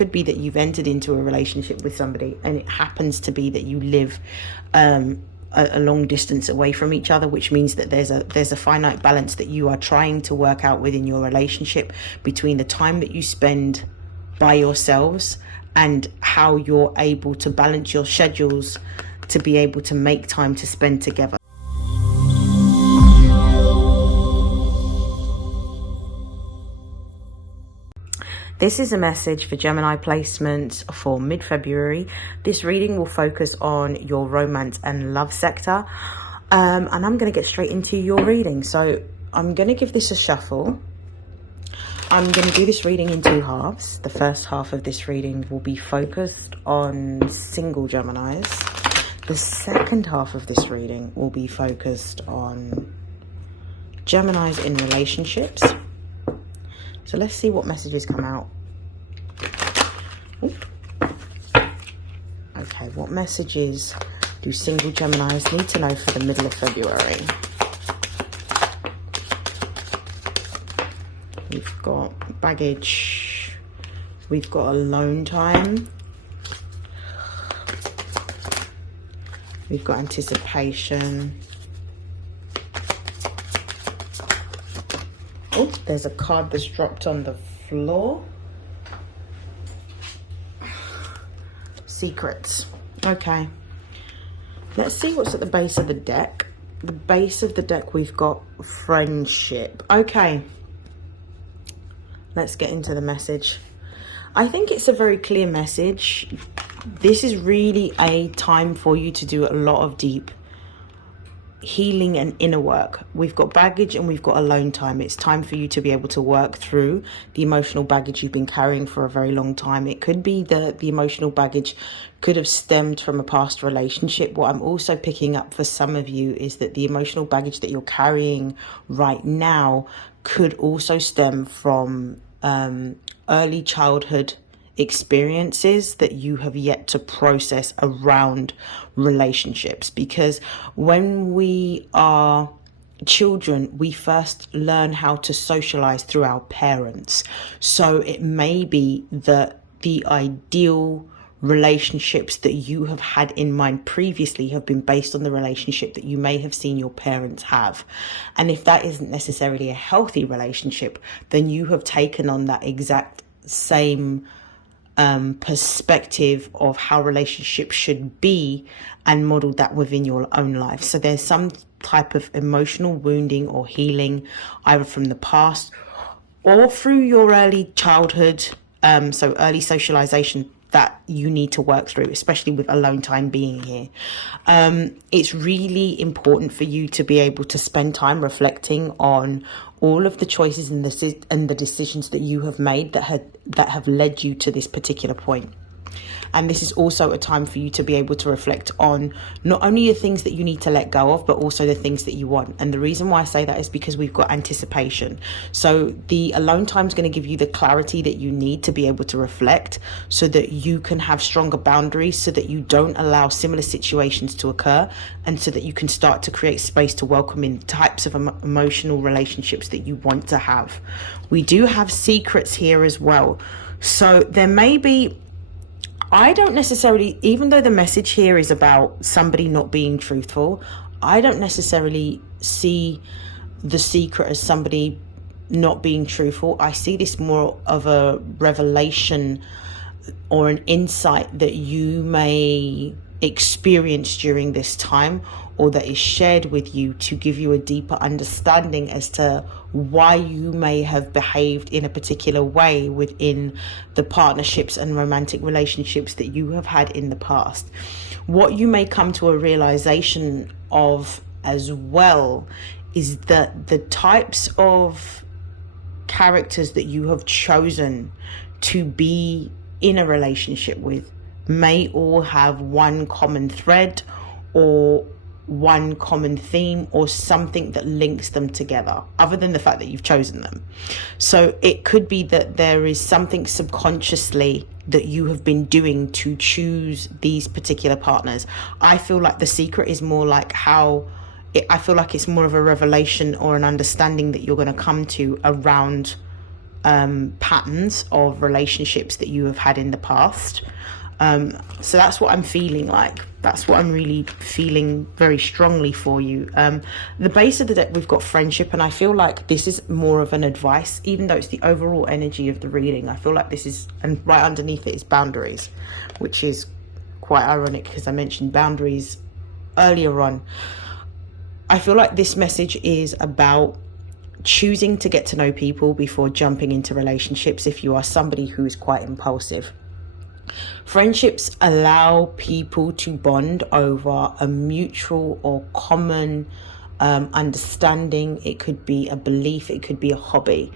could be that you've entered into a relationship with somebody and it happens to be that you live a long distance away from each other, which means that there's a finite balance that you are trying to work out within your relationship between the time that you spend by yourselves and how you're able to balance your schedules to be able to make time to spend together. This is a message for Gemini placements for mid-February. This reading will focus on your romance and love sector. And I'm going to get straight into your reading. So I'm going to give this a shuffle. I'm going to do this reading in two halves. The first half of this reading will be focused on single Geminis. The second half of this reading will be focused on Geminis in relationships. So let's see what messages come out. Ooh. Okay, what messages do single Geminis need to know for the middle of February? We've got baggage. We've got alone time. We've got anticipation. Oh, there's a card that's dropped on the floor. Secrets. Okay. Let's see what's at the base of the deck. The base of the deck, we've got friendship. Okay. Let's get into the message. I think it's a very clear message. This is really a time for you to do a lot of deep healing and inner work. We've got baggage and we've got alone time. It's time for you to be able to work through the emotional baggage you've been carrying for a very long time. It could be that the emotional baggage could have stemmed from a past relationship. What I'm also picking up for some of you is that the emotional baggage that you're carrying right now could also stem from early childhood experiences that you have yet to process around relationships, because when we are children we first learn how to socialize through our parents. So it may be that the ideal relationships that you have had in mind previously have been based on the relationship that you may have seen your parents have. And if that isn't necessarily a healthy relationship, then you have taken on that exact same perspective of how relationships should be and modeled that within your own life. So there's some type of emotional wounding or healing either from the past or through your early childhood, so early socialization, that you need to work through, especially with alone time being here. It's really important for you to be able to spend time reflecting on all of the choices and the decisions that you have made that have led you to this particular point. And this is also a time for you to be able to reflect on not only the things that you need to let go of, but also the things that you want. And the reason why I say that is because we've got anticipation. So the alone time is going to give you the clarity that you need to be able to reflect so that you can have stronger boundaries, so that you don't allow similar situations to occur, and so that you can start to create space to welcome in types of emotional relationships that you want to have. We do have secrets here as well. So there may be, I don't necessarily, even though the message here is about somebody not being truthful, I don't necessarily see the secret as somebody not being truthful. I see this more of a revelation or an insight that you may experience during this time, or that is shared with you to give you a deeper understanding as to why you may have behaved in a particular way within the partnerships and romantic relationships that you have had in the past. What you may come to a realization of as well is that the types of characters that you have chosen to be in a relationship with may all have one common thread or one common theme or something that links them together, other than the fact that you've chosen them. So it could be that there is something subconsciously that you have been doing to choose these particular partners. I feel like the secret is more like I feel like it's more of a revelation or an understanding that you're going to come to around patterns of relationships that you have had in the past. So that's what I'm feeling like. That's what I'm really feeling very strongly for you. The base of the deck, we've got friendship, and I feel like this is more of an advice, even though it's the overall energy of the reading. I feel like this is, and right underneath it is boundaries, which is quite ironic because I mentioned boundaries earlier on. I feel like this message is about choosing to get to know people before jumping into relationships if you are somebody who is quite impulsive. Friendships allow people to bond over a mutual or common understanding. It could be a belief, it could be a hobby.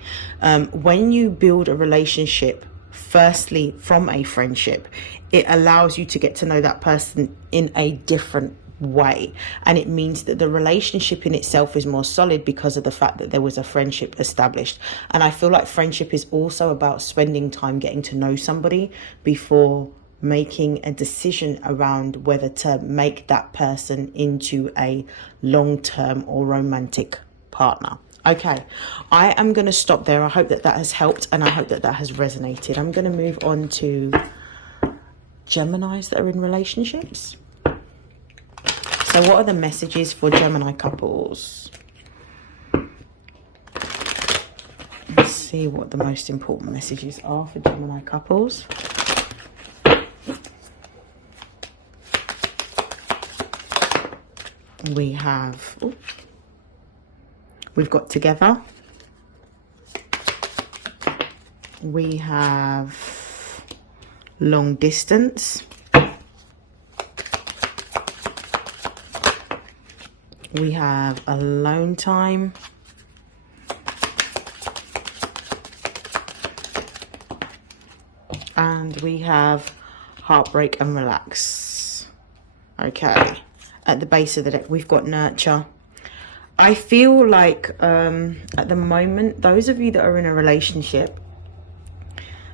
When you build a relationship, firstly from a friendship, it allows you to get to know that person in a different way, and it means that the relationship in itself is more solid because of the fact that there was a friendship established. And I feel like friendship is also about spending time getting to know somebody before making a decision around whether to make that person into a long-term or romantic partner. Okay, I am going to stop there. I hope that that has helped, and I hope that that has resonated. I'm going to move on to Geminis that are in relationships. So what are the messages for Gemini couples? Let's see what the most important messages are for Gemini couples. We have, we've got together. We have long distance. We have alone time. And we have heartbreak and relax. Okay. At the base of the deck, we've got nurture. I feel like at the moment, those of you that are in a relationship,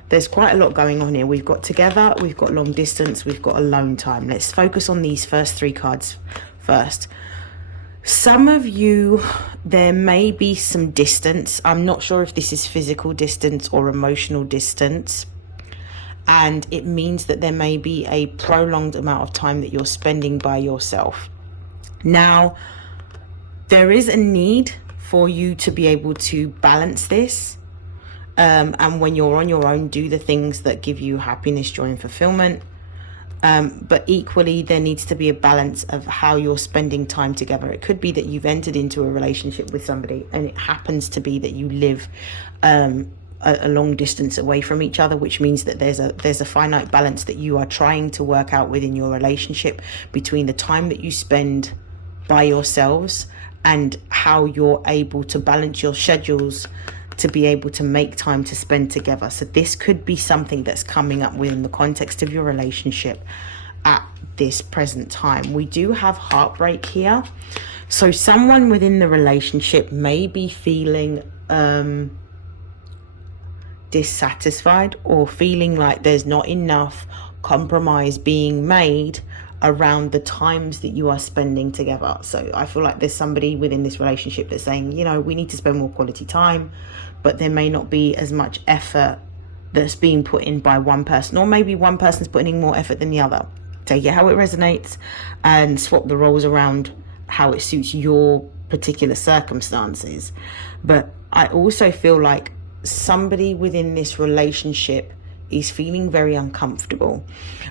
there's quite a lot going on here. We've got together, we've got long distance, we've got alone time. Let's focus on these first three cards first. Some of you, there may be some distance. I'm not sure if this is physical distance or emotional distance. And it means that there may be a prolonged amount of time that you're spending by yourself. Now, there is a need for you to be able to balance this. And when you're on your own, do the things that give you happiness, joy, and fulfillment. But equally, there needs to be a balance of how you're spending time together. It could be that you've entered into a relationship with somebody and it happens to be that you live a long distance away from each other, which means that there's a finite balance that you are trying to work out within your relationship between the time that you spend by yourselves and how you're able to balance your schedules to be able to make time to spend together. So this could be something that's coming up within the context of your relationship at this present time. We do have heartbreak here. So someone within the relationship may be feeling dissatisfied or feeling like there's not enough compromise being made around the times that you are spending together. So I feel like there's somebody within this relationship that's saying, you know, we need to spend more quality time, but there may not be as much effort that's being put in by one person, or maybe one person's putting in more effort than the other. Take it how it resonates and swap the roles around how it suits your particular circumstances. But I also feel like somebody within this relationship is feeling very uncomfortable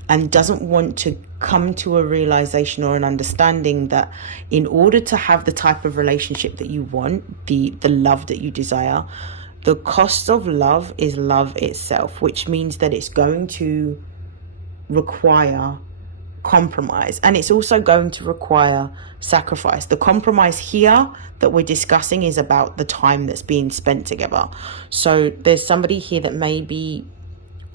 and doesn't want to come to a realization or an understanding that in order to have the type of relationship that you want, the love that you desire, the cost of love is love itself, which means that it's going to require compromise, and it's also going to require sacrifice. The compromise here that we're discussing is about the time that's being spent together. So there's somebody here that may be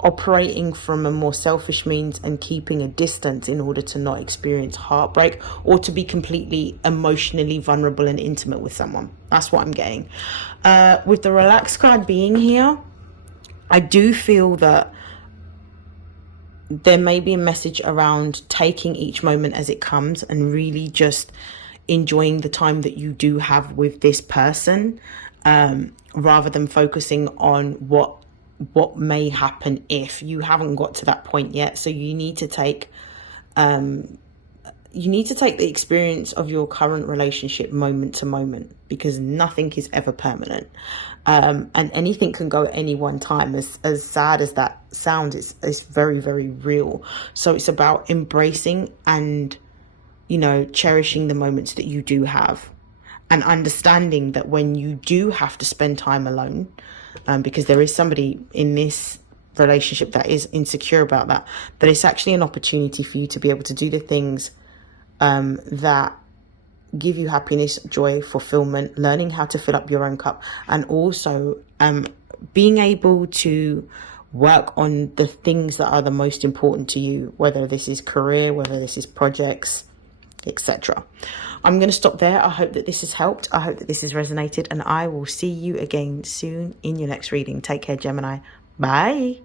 operating from a more selfish means and keeping a distance in order to not experience heartbreak or to be completely emotionally vulnerable and intimate with someone. That's what I'm getting. With the relax card being here, I do feel that there may be a message around taking each moment as it comes and really just enjoying the time that you do have with this person. rather than focusing on what may happen if you haven't got to that point yet. So you need to take the experience of your current relationship moment to moment, because nothing is ever permanent. And anything can go at any one time. As sad as that sounds, it's very, very real. So it's about embracing and, cherishing the moments that you do have, and understanding that when you do have to spend time alone, because there is somebody in this relationship that is insecure about that it's actually an opportunity for you to be able to do the things that give you happiness, joy, fulfillment, learning how to fill up your own cup, and also being able to work on the things that are the most important to you, whether this is career, whether this is projects, etc. I'm going to stop there. I hope that this has helped. I hope that this has resonated, and I will see you again soon in your next reading. Take care, Gemini. Bye.